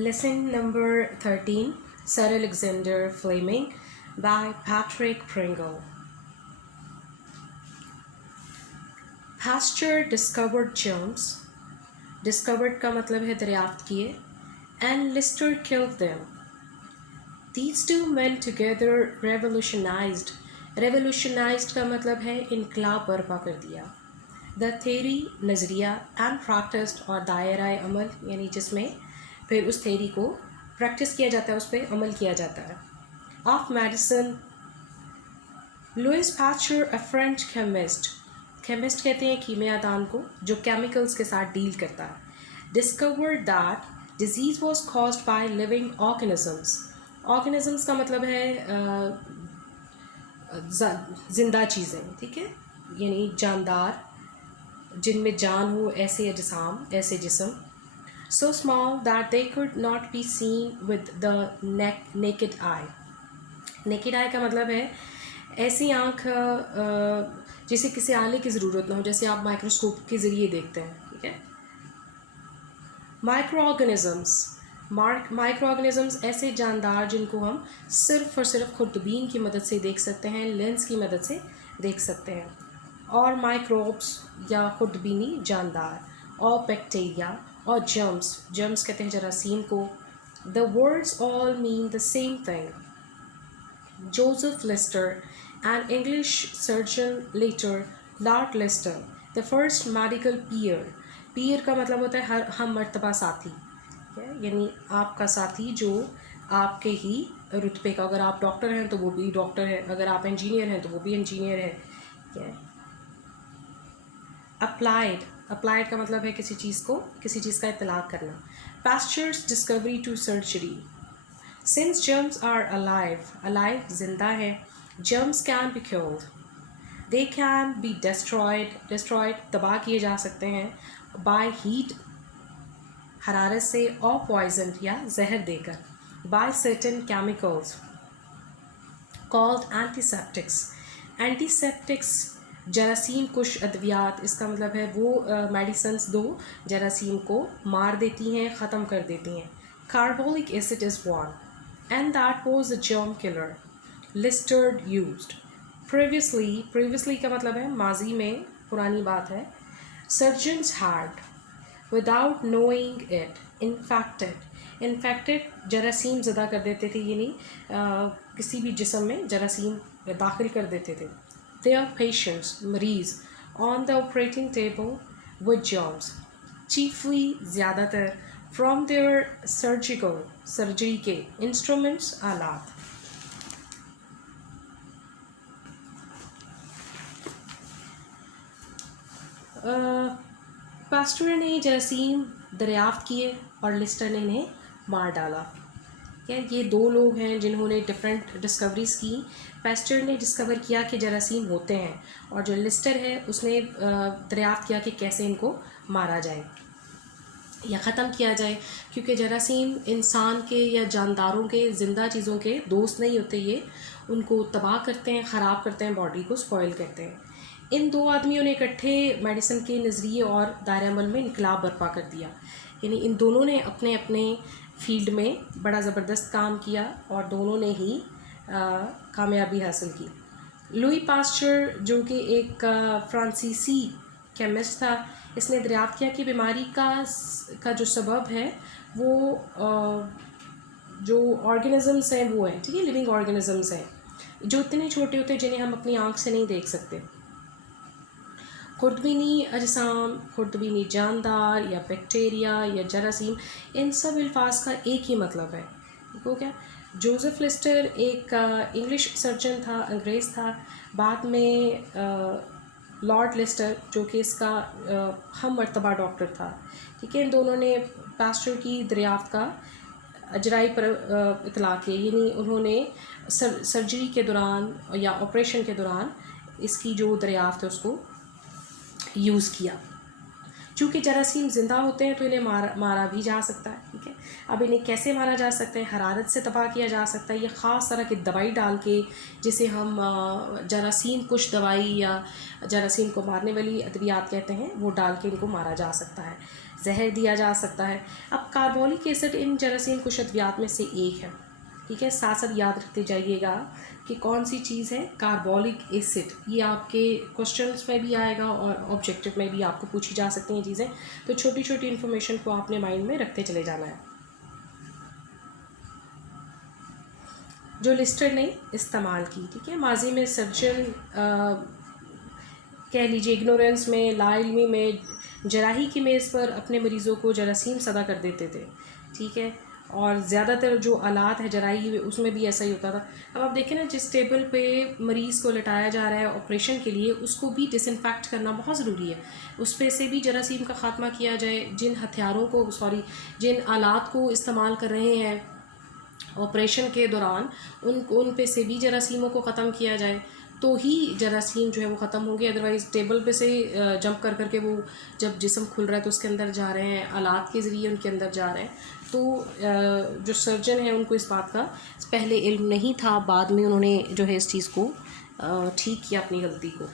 Lesson number 13, Sir Alexander Fleming by Patrick Pringle. Pasteur discovered germs. Discovered का मतलब है दरियाफ्त किए. And Lister killed them. These two men together revolutionized. Revolutionized का मतलब है इनकलाब बर्पा कर दिया. The theory, नज़रिया and practiced और दायरा अमल यानी जिसमें फिर उस थेरी को प्रैक्टिस किया जाता है, उस पर अमल किया जाता है. Of medicine. Louis Pasteur a French chemist कहते हैं कीमियादान को जो केमिकल्स के साथ डील करता है. Discovered that disease was caused by living organisms. Organisms का मतलब है जिंदा चीज़ें, ठीक है, यानी जानदार जिनमें जान हो, ऐसे अजसाम, ऐसे जिस्म. So small that they could not be seen with the naked eye. Naked eye का मतलब है ऐसी आँख जिसे किसी आले की ज़रूरत ना हो, जैसे आप माइक्रोस्कोप के ज़रिए देखते हैं, ठीक है. माइक्रो ऑर्गेनिजम्स ऐसे जानदार जिनको हम सिर्फ और सिर्फ खुर्दबीन की मदद से देख सकते हैं, लेंस की मदद से देख सकते हैं. और माइक्रोब्स या खुर्दबीनी जानदार, और बैक्टीरिया और जर्म्स कहते हैं जरासीम को. The words all mean the same thing. Joseph Lister an English surgeon later Lord Lister the first medical peer का मतलब होता है हम मर्तबा साथी, यानी आपका साथी जो आपके ही रुतबे का. अगर आप डॉक्टर हैं तो वो भी डॉक्टर है, अगर आप इंजीनियर हैं तो वो भी इंजीनियर है. अप्लाइड का मतलब है किसी चीज़ का इतलाक़ करना. Pasteur's discovery to surgery. Since germs are alive जिंदा है. Germs can be killed. They can be destroyed तबाह किए जा सकते हैं. बाय हीट हरारत से, और पॉइजन या जहर देकर. By certain chemicals called antiseptics जरासीम कुश अद्वियात. इसका मतलब है वो मेडिसन्स दो जरासीम को मार देती हैं, ख़त्म कर देती हैं. Carbolic acid is one and that was the germ killer Lister used. Previously का मतलब है माजी में, पुरानी बात है. Surgeons had without knowing it infected जरासीम ज़दा कर देते थे, यानी किसी भी जिस्म में जरासीम दाखिल कर देते थे. Their patients, मरीज़, on the operating table with germs, chiefly ज़्यादातर from their सर्जरी के instruments आलात. पास्टर ने जरासीम दरियाफ्त किए और लिस्टर ने इन्हें मार डाला. ये दो लोग हैं जिन्होंने डिफरेंट डिस्कवरीज़ की. पास्चर ने डिस्कवर किया कि जरासीम होते हैं, और जो लिस्टर है उसने दरियाफ्त किया कि कैसे इनको मारा जाए या ख़त्म किया जाए, क्योंकि जरासीम इंसान के या जानदारों के, ज़िंदा चीज़ों के दोस्त नहीं होते. ये उनको तबाह करते हैं, ख़राब करते हैं, बॉडी को स्पॉइल करते हैं. इन दो आदमियों ने इकट्ठे मेडिसिन के नज़रिए और दायरे अमल में इनकलाब बर्पा कर दिया. यानी इन दोनों ने अपने अपने फील्ड में बड़ा ज़बरदस्त काम किया और दोनों ने ही कामयाबी हासिल की. लुई पास्चर जो कि एक फ्रांसीसी केमिस्ट था, इसने दरियाफ्त किया कि बीमारी का जो सबब है वो जो ऑर्गेनिजम्स हैं वो हैं, ठीक है, लिविंग ऑर्गेनिजम्स हैं जो इतने छोटे होते हैं जिन्हें हम अपनी आँख से नहीं देख सकते. खुर्दबीनी अजसाम, खुर्दबीनी जानदार या बैक्टीरिया या जरासीम, इन सब अल्फाज का एक ही मतलब है. ठीक हो क्या. जोसेफ लिस्टर एक इंग्लिश सर्जन था, अंग्रेज़ था. बाद में लॉर्ड लिस्टर जो कि इसका हम मर्तबा डॉक्टर था, ठीक है. इन दोनों ने पास्चर की दरियाफ्त का अजराई पर इतला किया, यानी उन्होंने सर्जरी के दौरान या ऑपरेशन के दौरान इसकी जो दरियाफ्त है उसको यूज़ किया. चूँकि जरासीम ज़िंदा होते हैं तो इन्हें मारा भी जा सकता है, ठीक है. अब इन्हें कैसे मारा जा सकता है? हरारत से तबाह किया जा सकता है, या ख़ास तरह की दवाई डाल के, जिसे हम जरासीम कुछ दवाई या जरासीम को मारने वाली अद्वियात कहते हैं, वो डाल के इनको मारा जा सकता है. जहर दिया जा सकता है। अब कार्बोलिक एसिड इन जरासीम कुछ अद्वियात में से एक है, ठीक है। साथ साथ याद रखते जाइएगा कि कौन सी चीज़ है कार्बोलिक एसिड। ये आपके क्वेश्चंस में भी आएगा और ऑब्जेक्टिव में भी आपको पूछी जा सकती हैं चीज़ें, तो छोटी छोटी इन्फॉर्मेशन को आपने माइंड में रखते चले जाना है। जो लिस्टर ने इस्तेमाल की, ठीक है। माजी में सर्जन कह लीजिए इग्नोरेंस में, लाइल्मी में, जराही की मेज़ पर अपने मरीज़ों को जरासीम सदा कर देते थे, ठीक है। और ज़्यादातर जो आलात है जराही उसमें भी ऐसा ही होता था। अब आप देखें ना, जिस टेबल पे मरीज़ को लटाया जा रहा है ऑपरेशन के लिए, उसको भी डिसइंफेक्ट करना बहुत ज़रूरी है। उस पे से भी जरासीम का ख़ात्मा किया जाए। जिन हथियारों को जिन आलात को इस्तेमाल कर रहे हैं ऑपरेशन के दौरान, उन पे से भी जरासीमों को ख़त्म किया जाए, तो ही जरासीम जो है वो ख़त्म होंगे। अदरवाइज़ टेबल पे से जंप कर करके वो जब जिस्म खुल रहा है तो उसके अंदर जा रहे हैं, आलात के ज़रिए उनके अंदर जा रहे हैं, तो जो सर्जन है उनको इस बात का पहले इल्म नहीं था, बाद में उन्होंने जो है इस चीज़ को ठीक किया अपनी गलती को।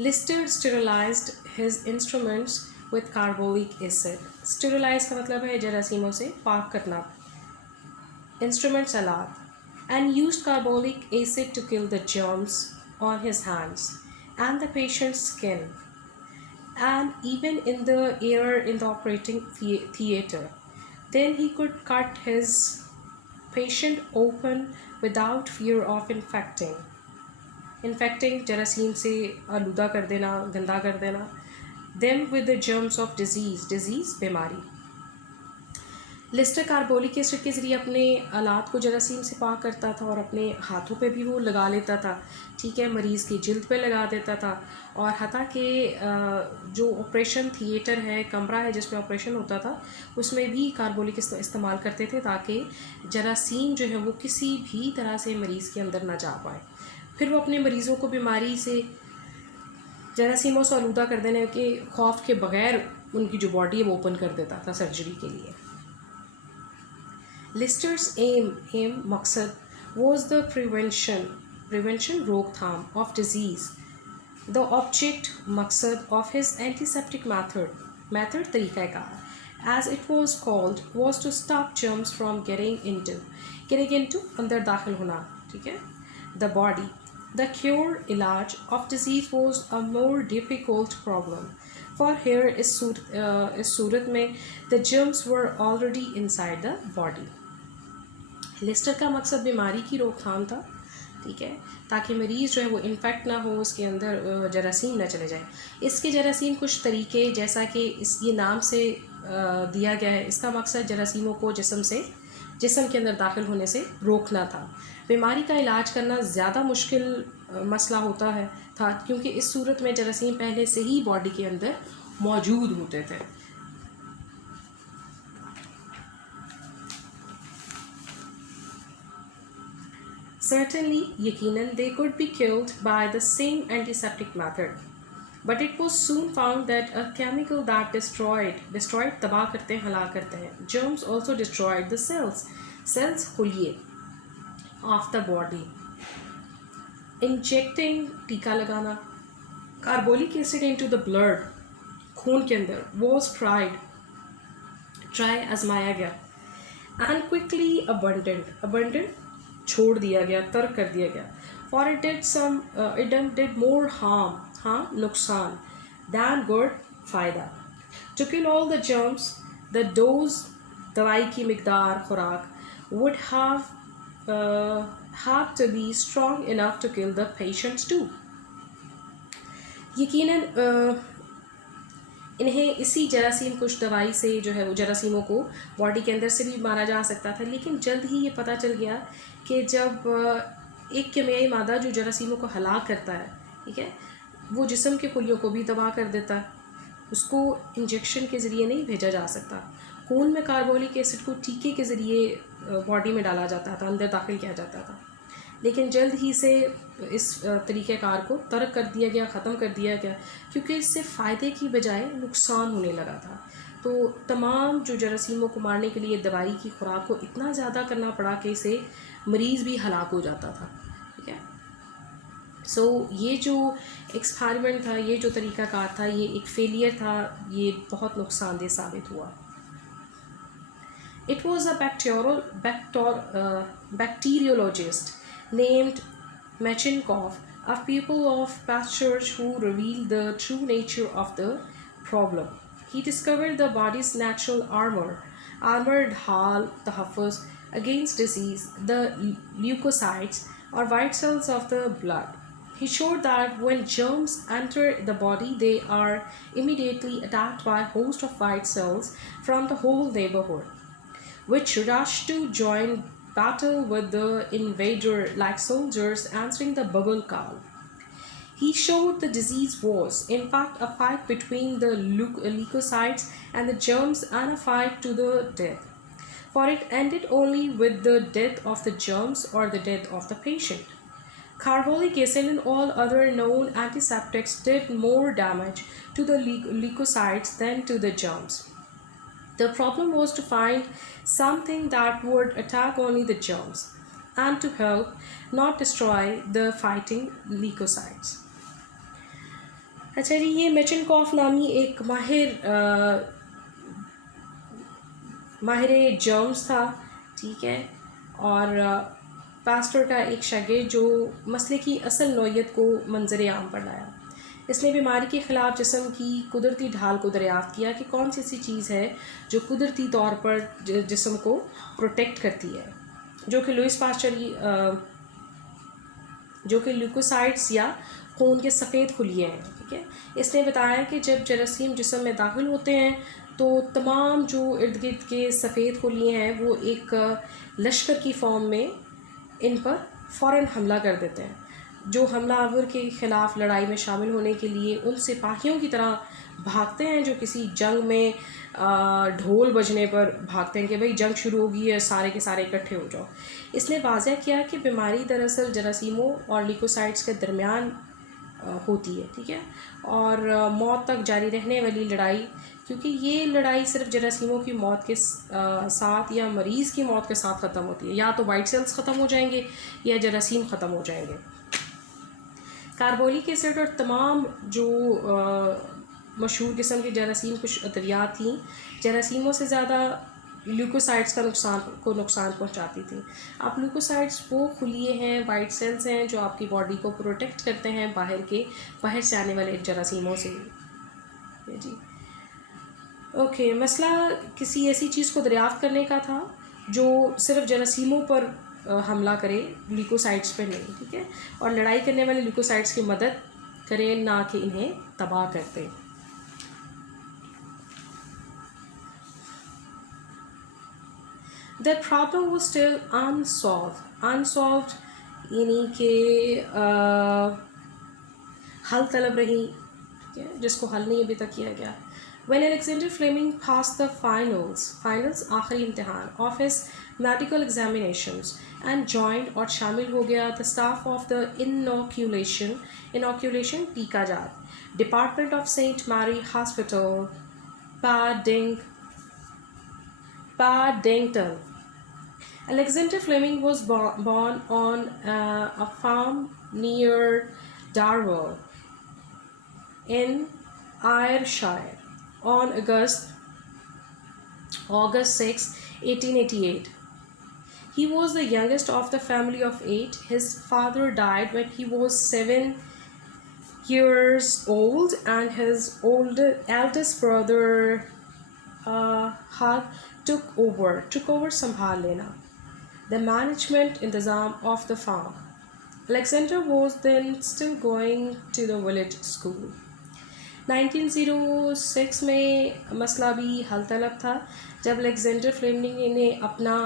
Lister sterilized his instruments with carbolic acid. Sterilize का मतलब है जरासीमों से पाक करना, इंस्ट्रूमेंट्स आलात, and used carbolic acid to kill the germs on his hands and the patient's skin and even in the air in the operating theater. Then he could cut his patient open without fear of infecting जरासीम से आलूदा कर देना, गंदा कर देना, them with the germs of disease बीमारी। Leicester carbolic acid के ज़रिए अपने आलात को जरासीम से पाक करता था और अपने हाथों पे भी वो लगा लेता था, ठीक है। मरीज़ की जिल्द पे लगा देता था, और हता कि जो ऑपरेशन थिएटर है, कमरा है जिसमें ऑपरेशन होता था, उसमें भी कार्बोलिक इस्तेमाल करते थे ताकि जरासीम जो है वो किसी भी तरह से मरीज़ के अंदर ना जा पाए। फिर वो अपने मरीज़ों को बीमारी से जरासीमों से आलूदा कर देने के खौफ के बग़ैर उनकी जो बॉडी है वो ओपन कर देता था सर्जरी के लिए। Lister's aim मकसद was the prevention रोकथाम of disease. The object मकसद of his antiseptic method तरीक़ाकार, as it was called, was to stop germs from getting into अंदर दाखिल होना, ठीक है, the body. The cure इलाज of disease was a more difficult problem, for here इस सूरत में the germs were already inside the body. Lister का मकसद बीमारी की रोकथाम था, ठीक है, ताकि मरीज़ जो है वो इन्फेक्ट ना हो, उसके अंदर जरासीम ना चले जाए। इसके जरासीम कुछ तरीके, जैसा कि ये नाम से दिया गया है, इसका मकसद जरासीमों को जिस्म के अंदर दाखिल होने से रोकना था। बीमारी का इलाज करना ज़्यादा मुश्किल मसला था, क्योंकि इस सूरत में जरासीम पहले से ही बॉडी के अंदर मौजूद होते थे। Certainly, यकीनन, they could be killed by the same antiseptic method, but it was soon found that a chemical that destroyed तबाह करते हैं, हलाक करते हैं, germs also destroyed the cells खुलिए of the body. Injecting टीका लगाना carbolic acid into the blood खून के अंदर was try आजमाया गया, and quickly abandoned छोड़ दिया गया, तर्क कर दिया गया, for it did more harm नुकसान than good फ़ायदा. To kill all the germs, the dose दवाई की मिकदार खुराक would have to be strong enough to kill the patients too. यकीनन इन्हें इसी जरासीम कुछ दवाई से जो है वो जरासीमों को बॉडी के अंदर से भी मारा जा सकता था, लेकिन जल्द ही ये पता चल गया कि जब एक केमियाई मादा जो जरासीमों को हलाक करता है, ठीक है, वो जिस्म के पुलियों को भी तबाह कर देता है, उसको इंजेक्शन के ज़रिए नहीं भेजा जा सकता। खून में कार्बोलिक एसिड को टीके के ज़रिए बॉडी में डाला जाता था, अंदर दाखिल किया जाता था, लेकिन जल्द ही से इस तरीक़ेकार को तर्क कर दिया गया, ख़त्म कर दिया गया, क्योंकि इससे फ़ायदे की बजाय नुकसान होने लगा था। तो तमाम जो जरासीमों को मारने के लिए दवाई की खुराक को इतना ज़्यादा करना पड़ा कि इससे मरीज़ भी हलाक हो जाता था, ठीक है। ये जो एक्सपेरिमेंट था, ये जो तरीक़ाकार था, ये एक फेलियर था, ये बहुत नुकसानदेह साबित हुआ। It was a bacteriologist named Mechenkov, a pupil of Pasteur's, who revealed the true nature of the problem. He discovered the body's natural armored hal tahaffuz against disease, the leukocytes or white cells of the blood. He showed that when germs enter the body, they are immediately attacked by a host of white cells from the whole neighborhood, which rush to join battle with the invader like soldiers answering the bugle call. He showed the disease was, in fact, a fight between the leukocytes and the germs and a fight to the death, for it ended only with the death of the germs or the death of the patient. Carbolic acid and all other known antiseptics did more damage to the leukocytes than to the germs. The problem was to find something that would attack only the germs and to help, not destroy, the fighting leukocytes. अच्छा जी, ये मेचेनकॉफ नामी एक माहिर germs था, ठीक है, और pastor का एक शागिर्द जो मसले की असल नौयत को मंजर आम पर लाया। इसने बीमारी के ख़िलाफ़ जिस्म की कुदरती ढाल को दरियाफ़्त किया कि कौन सी ऐसी चीज़ है जो कुदरती तौर पर जिस्म को प्रोटेक्ट करती है, जो कि लुइस पास्चर जो कि ल्यूकोसाइट्स या खून के सफ़ेद खुलिए हैं, ठीक है। इसने बताया कि जब जरासीम जिस्म में दाखिल होते हैं तो तमाम जो इर्द गिर्द के सफ़ेद खुलिए हैं वो एक लश्कर की फॉर्म में इन पर फ़ौरन हमला कर देते हैं। जो हमलावर के ख़िलाफ़ लड़ाई में शामिल होने के लिए उन सिपाहियों की तरह भागते हैं जो किसी जंग में ढोल बजने पर भागते हैं कि भाई जंग शुरू होगी है, सारे के सारे इकट्ठे हो जाओ। इसने वाज़ह किया कि बीमारी दरअसल जरासीमों और ल्यूकोसाइट्स के दरमियान होती है, ठीक है, और मौत तक जारी रहने वाली लड़ाई, क्योंकि ये लड़ाई सिर्फ जरासीमों की मौत के साथ या मरीज़ की मौत के साथ ख़त्म होती है, या तो वाइट सेल्स ख़त्म हो जाएंगे या जरासीम ख़त्म हो जाएंगे। कार्बोलिक एसिड और तमाम जो मशहूर किस्म के जरासीम कुछ अद्वियात थी, जरासीमों से ज़्यादा ल्यूकोसाइट्स का नुकसान पहुंचाती थी। अब ल्यूकोसाइट्स वो खुलिए हैं, वाइट सेल्स हैं जो आपकी बॉडी को प्रोटेक्ट करते हैं बाहर से आने वाले जरासीमों से जी। ओके, मसला किसी ऐसी चीज़ को दरियाफ़्त करने का था जो सिर्फ जरासीमों पर हमला करे, ल्यूकोसाइट्स पर नहीं, ठीक है, और लड़ाई करने वाले ल्यूकोसाइट्स की मदद करें, ना कि इन्हें तबाह कर दें। That problem was still unsolved यानी कि हल तलब रही, ठीक है, जिसको हल नहीं अभी तक किया गया। When Alexander Fleming passed the finals आखिरी इम्तिहान of his medical examinations and joined और शामिल हो गया the staff of the inoculation टीकाजात Department of St. Mary Hospital, Paddington. Alexander Fleming was born on a farm near Darwell in Ayrshire on August 6, 1888. He was the youngest of the family of 8. His father died when he was 7 years old, and his eldest brother Hug took over संभाल लेना the management इंतज़ाम of the farm. Alexander was then still going to the village school. 1906 में मसला भी हल तलब था जब अलेक्जेंडर फ्लेमिंग ने अपना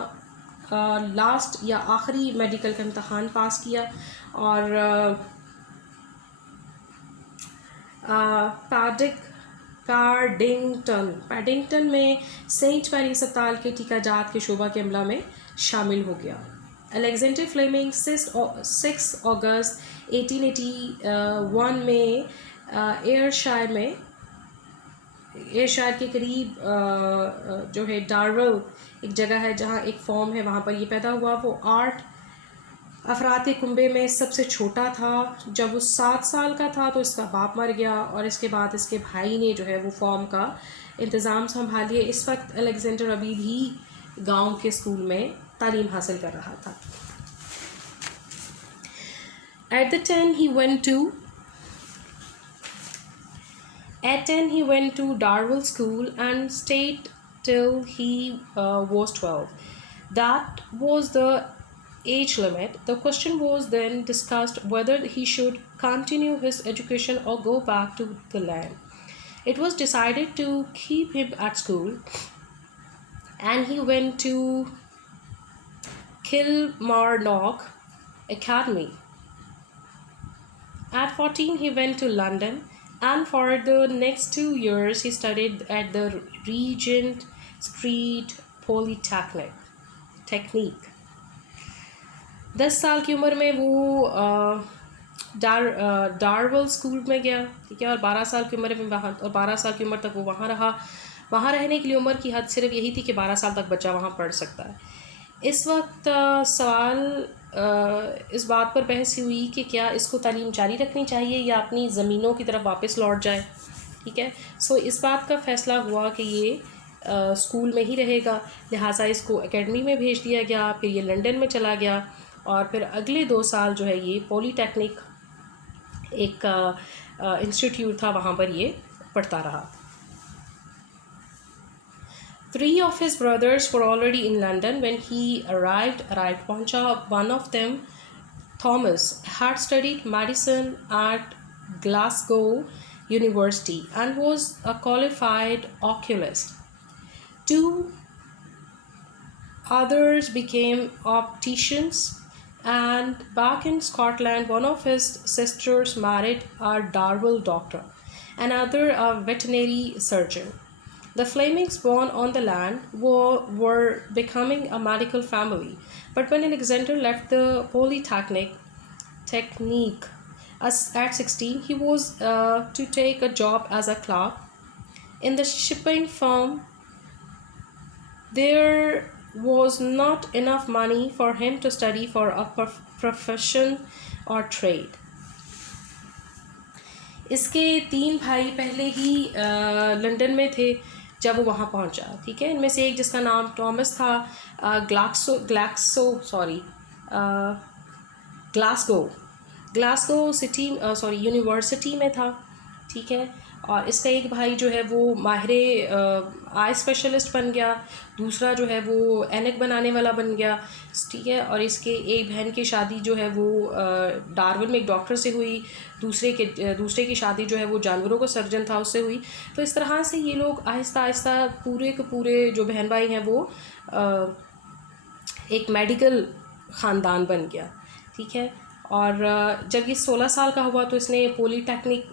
लास्ट या आखिरी मेडिकल का इम्तहान पास किया और पैडिंगटन में सेंट मैरी अस्पताल के टीकाजात के शोबा के अमला में शामिल हो गया। अलेक्जेंडर फ्लेमिंग 6 अगस्त 1881 में एयरशायर के करीब जो है डारवेल एक जगह है जहाँ एक फॉर्म है, वहाँ पर ये पैदा हुआ। वो अफराद के कुंबे में सबसे छोटा था। जब वो 7 साल का था तो इसका बाप मर गया और इसके बाद इसके भाई ने जो है वो फॉर्म का इंतज़ाम संभालिए। इस वक्त अलेक्जेंडर अभी भी गांव के स्कूल में तालीम हासिल कर रहा था। At 10 he went to Darwell School and stayed till he was 12. That was the age limit. The question was then discussed whether he should continue his education or go back to the land. It was decided to keep him at school, and he went to Kilmarnock Academy. At 14, he went to London, and for the next 2 years, he studied at the Regent Street Polytechnic. 10 साल की उम्र में वो डारवेल school में गया, ठीक है, और 12 साल की उम्र में वहाँ, और 12 साल की उम्र तक वो वहाँ रहा। वहाँ रहने के लिए उम्र की हद सिर्फ यही थी कि 12 साल तक बच्चा वहाँ पढ़ सकता है। इस वक्त सवाल इस बात पर बहस हुई कि क्या इसको तालीम जारी रखनी चाहिए या अपनी ज़मीनों की तरफ वापस लौट जाए, ठीक है। सो इस बात का फ़ैसला हुआ कि ये स्कूल में ही रहेगा, लिहाजा इसको एकेडमी में भेज दिया गया। फिर ये लंदन में चला गया और फिर अगले 2 साल जो है ये पॉलीटेक्निक एक इंस्टीट्यूट था, वहाँ पर ये पढ़ता रहा। 3 of his brothers were already in London when he arrived पहुंचा। One of them, Thomas, had studied medicine at Glasgow University and was a qualified oculist. 2 others became opticians, and back in Scotland, one of his sisters married a Darwell doctor, another a veterinary surgeon. The Flemings born on the land were becoming a medical family, but when Alexander left the Polytechnic at 16, he was to take a job as a clerk in the shipping firm. There was not enough money for him to study for a profession or trade. इसके 3 भाई पहले ही London में थे जब वो वहाँ पहुँचा, ठीक है। इनमें से एक जिसका नाम टॉमस था, ग्लासगो सिटी यूनिवर्सिटी में था, ठीक है। और इसका एक भाई जो है वो माहिर आई स्पेशलिस्ट बन गया, दूसरा जो है वो एनक बनाने वाला बन गया, ठीक है। और इसके एक बहन की शादी जो है वो डार्विन में एक डॉक्टर से हुई, दूसरे की शादी जो है वो जानवरों का सर्जन था उससे हुई। तो इस तरह से ये लोग आहिस्ता आहिस्ता पूरे के पूरे जो बहन भाई हैं वो एक मेडिकल ख़ानदान बन गया, ठीक है। और जब ये 16 साल का हुआ तो इसने पॉलीटेक्निक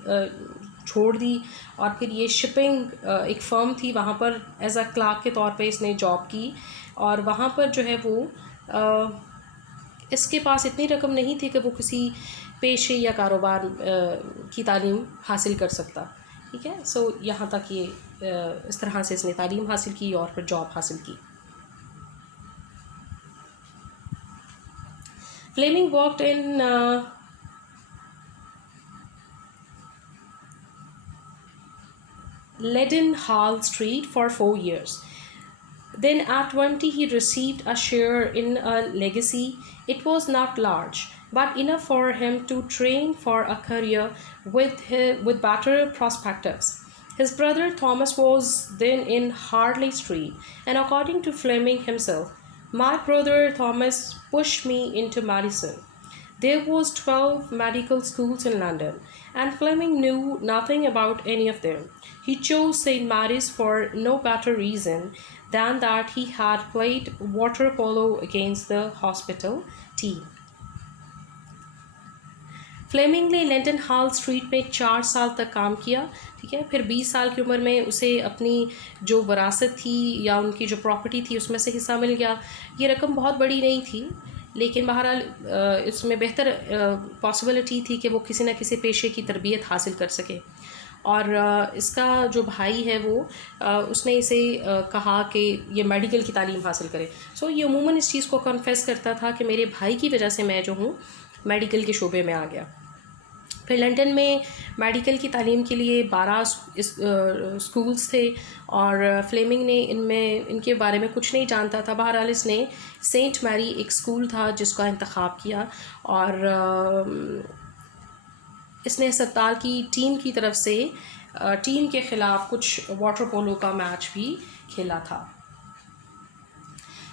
छोड़ दी और फिर ये शिपिंग एक फ़र्म थी, वहाँ पर एज अ क्लार्क के तौर पे इसने जॉब की। और वहाँ पर जो है वो इसके पास इतनी रकम नहीं थी कि वो किसी पेशे या कारोबार की तालीम हासिल कर सकता, ठीक है। सो यहाँ तक ये इस तरह से इसने तालीम हासिल की और फिर जॉब हासिल की। Fleming worked in Leadenhall Street for 4 years. Then at 20 he received a share in a legacy. It was not large, but enough for him to train for a career with better perspectives. His brother Thomas was then in Harley Street, and according to Fleming himself, my brother Thomas pushed me into medicine. There was 12 medical schools in London, and Fleming knew nothing about any of them. He chose St. Mary's for no better reason than that he had played water polo against the hospital team. Fleming ने London Hall Street में 4 साल तक काम किया, ठीक है। फिर 20 साल की उम्र में उसे अपनी जो वरासत थी या उनकी जो प्रॉपर्टी थी उसमें से हिस्सा मिल गया। ये रकम बहुत बड़ी नहीं थी, लेकिन बहरहाल इसमें बेहतर पॉसिबिलिटी थी कि वो किसी न किसी पेशे की तरबियत हासिल कर सके। और इसका जो भाई है वो उसने इसे कहा कि ये मेडिकल की तालीम हासिल करे। सो ये अमूमन इस चीज़ को कन्फेस करता था कि मेरे भाई की वजह से मैं जो हूँ मेडिकल के शोबे में आ गया। फिर लंदन में मेडिकल की तालीम के लिए 12 स्कूल्स थे और फ्लेमिंग ने इनके बारे में कुछ नहीं जानता था। बहरहाल इसने सेंट मैरी एक स्कूल था जिसका इंतखाब किया और इसने अस्पताल की टीम की तरफ से टीम के ख़िलाफ़ कुछ वाटर पोलो का मैच भी खेला था।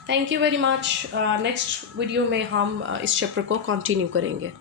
Thank you very much. Next video में हम इस चैप्टर को कंटिन्यू करेंगे।